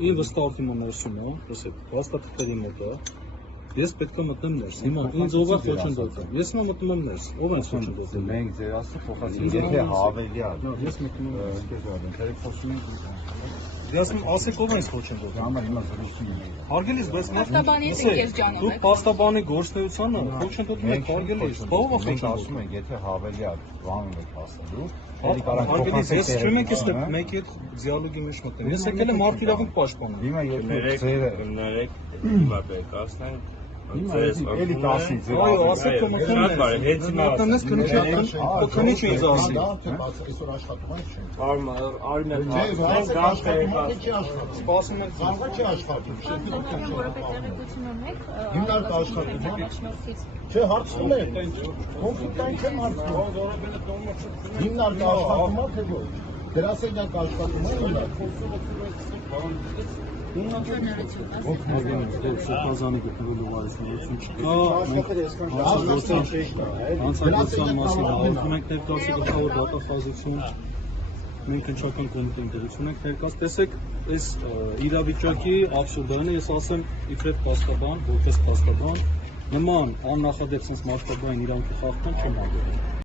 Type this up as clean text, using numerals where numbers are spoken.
Ին վստահություն ներսում է, ասեք, հաստատքերի մոտ է։ Ես պետք է մտնեմ ներս։ Հիմա ինձ ով է խոչընդոտում։ Ես հիմա մտնում եմ ներս։ Ով է խոչընդոտում։ Մենք ձեր ասը փոխացինք, եթե հավելի է։ Ես մտնում եմ ներս։ Դերեք խոսում ենք։ Ես ասեք ով է խոչընդոտում։ Համա հիմա զրուցում ենք։ Հարգելիս, բայց Պաստաբանից եք ես ջանում դուք եք։ պաստաբանի գործնեությանը խոչընդոտում եք, հարգելիս։ Ով է Մենք խոչընդոտում։ ասում ենք, եթե հավելի է բանում եք ասելու, Հարգելիս, ես չեմ եք ես մեկի հետ դիալոգի մեջ մտնեմ։ Ես եկել եմ մարդ իրավունք պաշտպանել։ Հիմա եթե Ներեք հիմա պետք ասնենք էլի տասից Այո, ասեք որ մտնում ես։ Մտնես քնի չի ինձ ասի։ Այսօր աշխատում ես չէ։ Արինակ Սպասում ենք Զանգա չի աշխատում, շեֆի դուք Որովհետև տեղեկություն ունեք։ Հիմնարկ աշխատում է։ Չէ, հարցնում եք։ Կոնֆլիկտային չեմ հարցնում։ Հիմնարկ աշխատում է թե ոչ։ Գրասենյակ աշխատում է հիմնարկ։ Սոկազանի գտնվելու ուղղությունություն չկա։ Հանցագործության մասին հաղորդում ենք ներկայացի գլխավոր դատախազություն։ Մենք հնչական կոմիտեն դերություն ենք ներկայաց։ Տեսեք, այս իրավիճակի աբսուրդայինը ես ասեմ իբրև փաստաբան, որպես փաստաբան, նման աննախադեպ sense մարդկային իրանքի խախտման չեմ անդրադառնում։